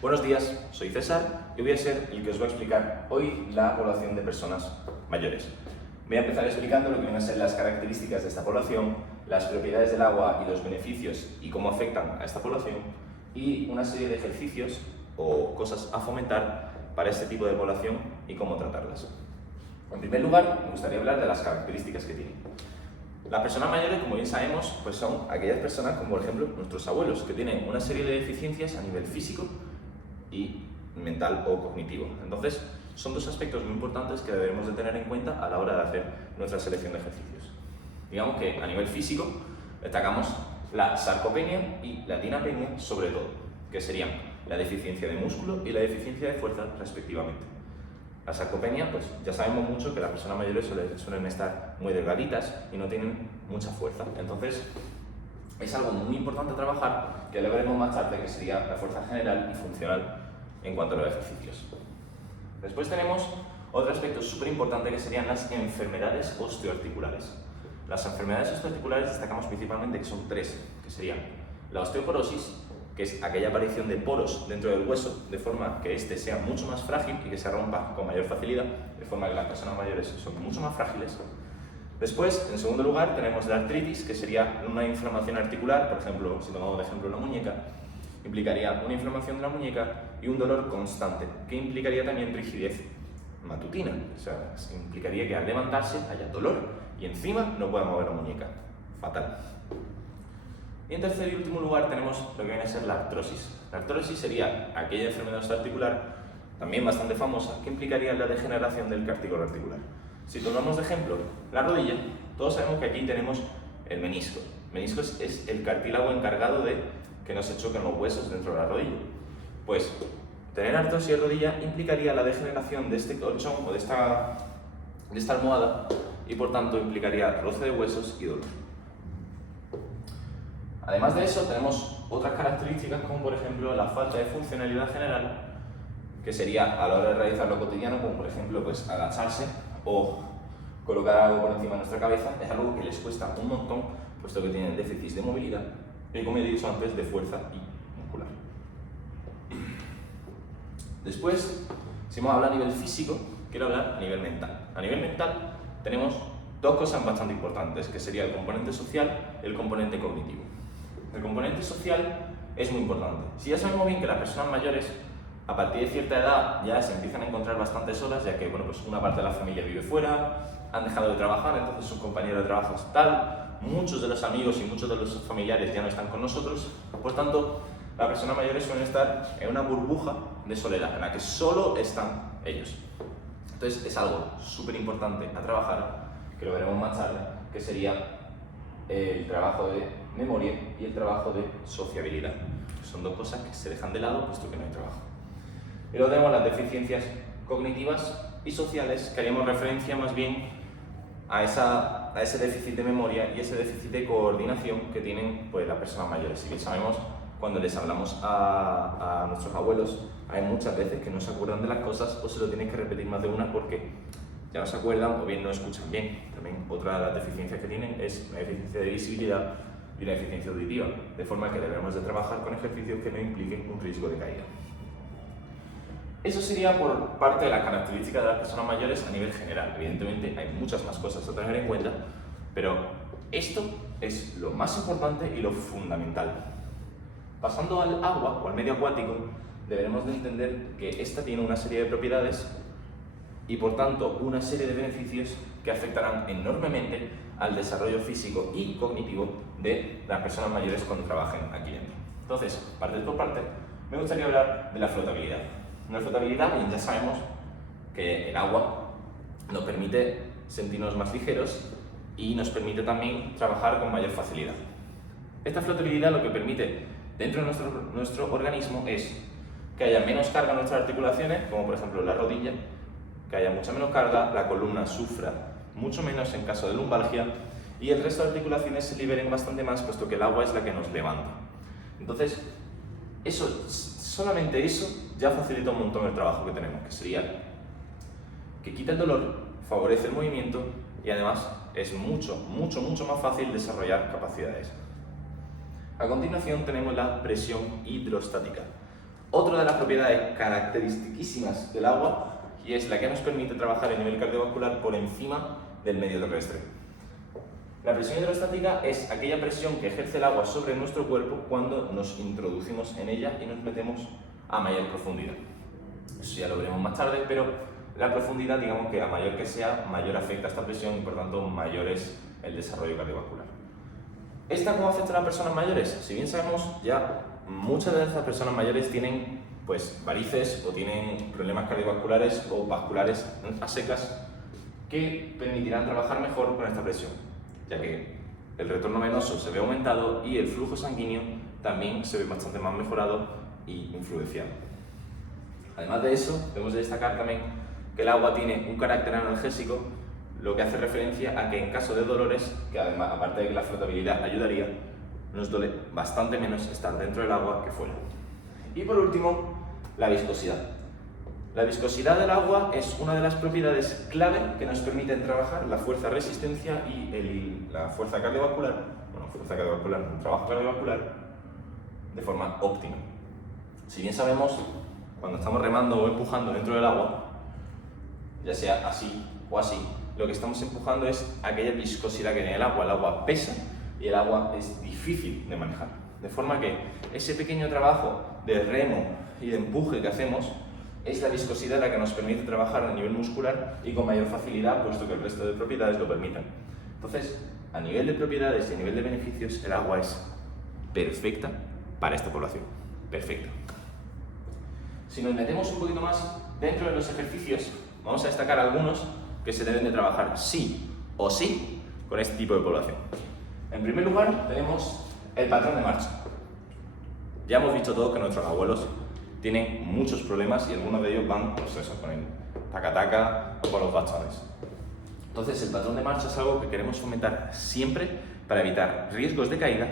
Buenos días, soy César y voy a ser el que os va a explicar hoy la población de personas mayores. Voy a empezar explicando lo que van a ser las características de esta población, las propiedades del agua y los beneficios y cómo afectan a esta población y una serie de ejercicios o cosas a fomentar para este tipo de población y cómo tratarlas. En primer lugar, me gustaría hablar de las características que tienen. Las personas mayores, como bien sabemos, pues son aquellas personas como por ejemplo nuestros abuelos, que tienen una serie de deficiencias a nivel físico y mental o cognitivo. Entonces, son dos aspectos muy importantes que debemos de tener en cuenta a la hora de hacer nuestra selección de ejercicios. Digamos que a nivel físico destacamos la sarcopenia y la dinapenia sobre todo, que serían la deficiencia de músculo y la deficiencia de fuerza respectivamente. La sarcopenia, pues ya sabemos mucho que las personas mayores suelen estar muy delgaditas y no tienen mucha fuerza. Entonces, es algo muy importante a trabajar, que lo veremos más tarde, que sería la fuerza general y funcional en cuanto a los ejercicios. Después tenemos otro aspecto súper importante, que serían las enfermedades osteoarticulares. Las enfermedades osteoarticulares destacamos principalmente que son tres, que serían la osteoporosis, que es aquella aparición de poros dentro del hueso, de forma que éste sea mucho más frágil y que se rompa con mayor facilidad, de forma que las personas mayores son mucho más frágiles. Después, en segundo lugar, tenemos la artritis, que sería una inflamación articular, por ejemplo, si tomamos de ejemplo la muñeca, implicaría una inflamación de la muñeca y un dolor constante, que implicaría también rigidez matutina, o sea, implicaría que al levantarse haya dolor y encima no pueda mover la muñeca. Fatal. Y en tercer y último lugar tenemos lo que viene a ser la artrosis. La artrosis sería aquella enfermedad osteoarticular, también bastante famosa, que implicaría la degeneración del cartílago articular. Si tomamos de ejemplo la rodilla, todos sabemos que aquí tenemos el menisco. El menisco es el cartílago encargado de que no se choquen los huesos dentro de la rodilla. Pues tener artrosis de rodilla implicaría la degeneración de este colchón o de esta almohada y por tanto implicaría roce de huesos y dolor. Además de eso, tenemos otras características como por ejemplo la falta de funcionalidad general, que sería a la hora de realizar lo cotidiano, como por ejemplo pues, agacharse o colocar algo por encima de nuestra cabeza, es algo que les cuesta un montón, puesto que tienen déficits de movilidad y, como he dicho antes, de fuerza y muscular. Después, si hemos hablado a nivel físico, quiero hablar a nivel mental. A nivel mental tenemos dos cosas bastante importantes, que sería el componente social y el componente cognitivo. El componente social es muy importante. Si ya sabemos bien que las personas mayores a partir de cierta edad ya se empiezan a encontrar bastante solas, ya que bueno, pues una parte de la familia vive fuera, han dejado de trabajar, entonces sus compañeros de trabajo es tal, muchos de los amigos y muchos de los familiares ya no están con nosotros, por tanto, las personas mayores suelen estar en una burbuja de soledad, en la que solo están ellos. Entonces es algo súper importante a trabajar, que lo veremos más tarde, que sería el trabajo de memoria y el trabajo de sociabilidad. Son dos cosas que se dejan de lado puesto que no hay trabajo. Y luego tenemos las deficiencias cognitivas y sociales, que haríamos referencia más bien a ese déficit de memoria y ese déficit de coordinación que tienen pues, las personas mayores. Si bien sabemos, cuando les hablamos a nuestros abuelos, hay muchas veces que no se acuerdan de las cosas o se lo tienen que repetir más de una porque ya no se acuerdan o bien no escuchan bien. También otra de las deficiencias que tienen es una deficiencia de visibilidad y una deficiencia auditiva, de forma que debemos de trabajar con ejercicios que no impliquen un riesgo de caída. Eso sería por parte de las características de las personas mayores a nivel general. Evidentemente hay muchas más cosas a tener en cuenta, pero esto es lo más importante y lo fundamental. Pasando al agua o al medio acuático, deberemos de entender que esta tiene una serie de propiedades y por tanto una serie de beneficios que afectarán enormemente al desarrollo físico y cognitivo de las personas mayores cuando trabajen aquí dentro. Entonces, parte por parte, me gustaría hablar de la flotabilidad. En la flotabilidad, ya sabemos que el agua nos permite sentirnos más ligeros y nos permite también trabajar con mayor facilidad. Esta flotabilidad lo que permite dentro de nuestro organismo es que haya menos carga en nuestras articulaciones, como por ejemplo la rodilla, que haya mucha menos carga, la columna sufra mucho menos en caso de lumbalgia y el resto de articulaciones se liberen bastante más, puesto que el agua es la que nos levanta. Entonces, solamente eso ya facilita un montón el trabajo que tenemos, que sería que quita el dolor, favorece el movimiento y además es mucho más fácil desarrollar capacidades. A continuación tenemos la presión hidrostática. Otra de las propiedades características del agua y es la que nos permite trabajar a nivel cardiovascular por encima del medio terrestre. La presión hidrostática es aquella presión que ejerce el agua sobre nuestro cuerpo cuando nos introducimos en ella y nos metemos a mayor profundidad. Eso ya lo veremos más tarde, pero la profundidad, digamos que a mayor que sea, mayor afecta esta presión y por tanto mayor es el desarrollo cardiovascular. ¿Esta cómo afecta a las personas mayores? Si bien sabemos, ya muchas de estas personas mayores tienen varices o tienen problemas cardiovasculares o vasculares a secas que permitirán trabajar mejor con esta presión, ya que el retorno venoso se ve aumentado y el flujo sanguíneo también se ve bastante más mejorado y influenciado. Además de eso, debemos destacar también que el agua tiene un carácter analgésico, lo que hace referencia a que en caso de dolores, que además, aparte de que la flotabilidad ayudaría, nos duele bastante menos estar dentro del agua que fuera. Y por último, la viscosidad. La viscosidad del agua es una de las propiedades clave que nos permiten trabajar la fuerza-resistencia y la fuerza cardiovascular, el trabajo cardiovascular, de forma óptima. Si bien sabemos, cuando estamos remando o empujando dentro del agua, ya sea así o así, lo que estamos empujando es aquella viscosidad que tiene el agua pesa y el agua es difícil de manejar. De forma que ese pequeño trabajo de remo y de empuje que hacemos es la viscosidad la que nos permite trabajar a nivel muscular y con mayor facilidad, puesto que el resto de propiedades lo permiten. Entonces, a nivel de propiedades y a nivel de beneficios, el agua es perfecta para esta población. Perfecta. Si nos metemos un poquito más dentro de los ejercicios, vamos a destacar algunos que se deben de trabajar sí o sí con este tipo de población. En primer lugar, tenemos el patrón de marcha. Ya hemos visto todos que nuestros abuelos tienen muchos problemas y algunos de ellos van, pues eso, con el taca-taca o con los bastones. Entonces, el patrón de marcha es algo que queremos fomentar siempre para evitar riesgos de caída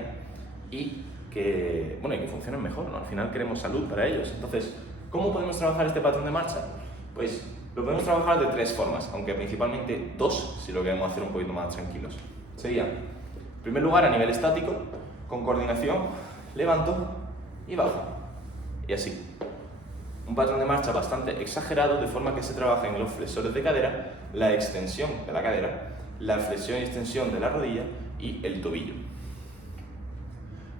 y que funcionen mejor, ¿no? Al final queremos salud para ellos. Entonces, ¿cómo podemos trabajar este patrón de marcha? Pues lo podemos trabajar de tres formas, aunque principalmente dos, si lo queremos hacer un poquito más tranquilos. Sería, en primer lugar, a nivel estático, con coordinación, levanto y bajo. Y así. Un patrón de marcha bastante exagerado, de forma que se trabaja en los flexores de cadera, la extensión de la cadera, la flexión y extensión de la rodilla y el tobillo.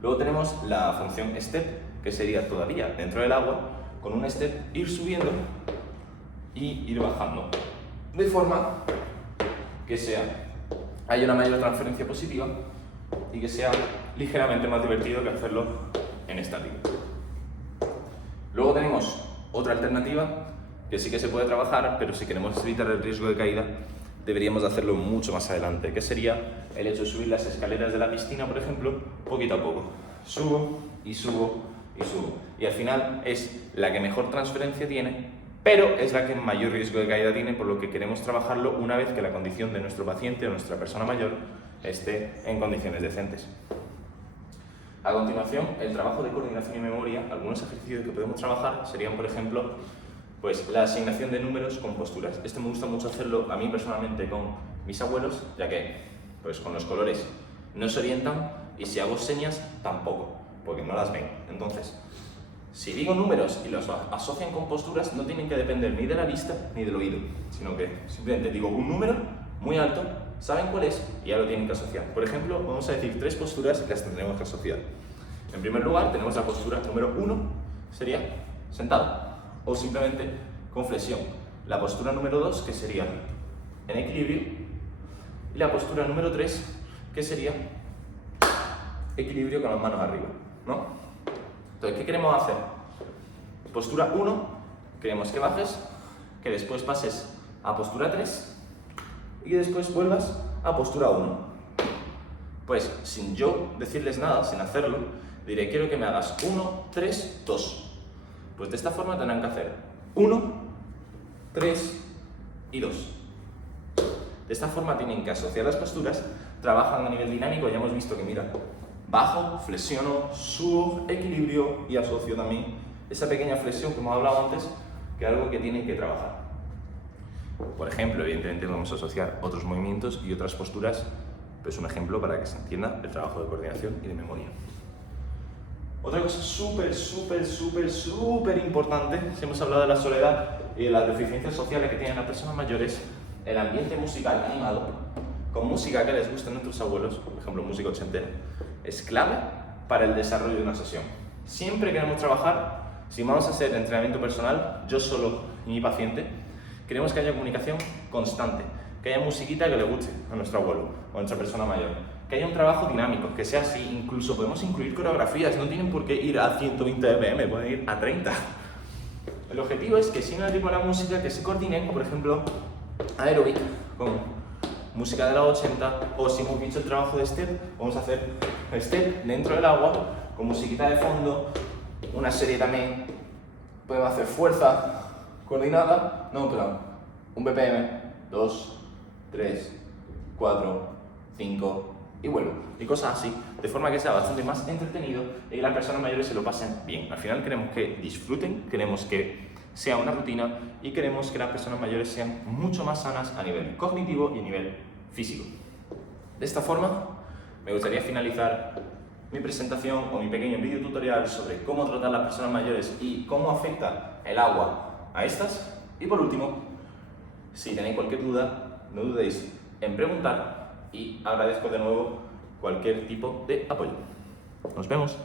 Luego tenemos la función step, que sería todavía dentro del agua, con un step ir subiendo y ir bajando, de forma que haya una mayor transferencia positiva y que sea ligeramente más divertido que hacerlo en estático. Luego tenemos otra alternativa que sí que se puede trabajar, pero si queremos evitar el riesgo de caída, deberíamos de hacerlo mucho más adelante, que sería el hecho de subir las escaleras de la piscina, por ejemplo, poquito a poco. Subo y subo y subo. Y al final es la que mejor transferencia tiene, pero es la que mayor riesgo de caída tiene, por lo que queremos trabajarlo una vez que la condición de nuestro paciente o nuestra persona mayor esté en condiciones decentes. A continuación, el trabajo de coordinación y memoria. Algunos ejercicios que podemos trabajar serían, por ejemplo, la asignación de números con posturas. Esto me gusta mucho hacerlo a mí personalmente con mis abuelos, ya que con los colores no se orientan y si hago señas tampoco, porque no las ven. Entonces, si digo números y los asocian con posturas, no tienen que depender ni de la vista ni del oído, sino que simplemente digo un número muy alto, saben cuál es y ya lo tienen que asociar. Por ejemplo, vamos a decir 3 posturas y las tendremos que asociar. En primer lugar, tenemos la postura número 1, sería sentado, o simplemente con flexión. La postura número 2, que sería en equilibrio, y la postura número 3, que sería equilibrio con las manos arriba, ¿no? Entonces, ¿qué queremos hacer? Postura 1, queremos que bajes, que después pases a postura 3 y después vuelvas a postura 1. Pues sin yo decirles nada, sin hacerlo, diré, quiero que me hagas 1, 3, 2. Pues de esta forma tendrán que hacer 1, 3 y 2. De esta forma tienen que asociar las posturas, trabajan a nivel dinámico, ya hemos visto que mira, bajo, flexiono, subo, equilibrio y asocio también esa pequeña flexión que hemos hablado antes, que es algo que tienen que trabajar. Por ejemplo, evidentemente vamos a asociar otros movimientos y otras posturas, pero es un ejemplo para que se entienda el trabajo de coordinación y de memoria. Otra cosa súper importante, si hemos hablado de la soledad y de las deficiencias sociales que tienen las personas mayores, el ambiente musical animado, con música que les guste a nuestros abuelos, por ejemplo música ochentera, es clave para el desarrollo de una sesión. Siempre queremos trabajar, si vamos a hacer entrenamiento personal, yo solo y mi paciente, queremos que haya comunicación constante, que haya musiquita que le guste a nuestro abuelo o a nuestra persona mayor, que haya un trabajo dinámico, que sea así, incluso podemos incluir coreografías, no tienen por qué ir a 120 BPM, pueden ir a 30. El objetivo es que sigan el ritmo de la música, que se coordinen, por ejemplo, aeróbic con música de los 80, o si hemos visto el trabajo de step, vamos a hacer step dentro del agua, con musiquita de fondo, una serie también, podemos hacer fuerza coordinada, no, pero un BPM, 2, 3, 4, 5 y vuelvo, y cosas así, de forma que sea bastante más entretenido y que las personas mayores se lo pasen bien. Al final queremos que disfruten, queremos que sea una rutina y queremos que las personas mayores sean mucho más sanas a nivel cognitivo y a nivel físico. De esta forma, me gustaría finalizar mi presentación o mi pequeño vídeo tutorial sobre cómo tratar a las personas mayores y cómo afecta el agua a estas. Y por último, si tenéis cualquier duda, no dudéis en preguntar y agradezco de nuevo cualquier tipo de apoyo. Nos vemos.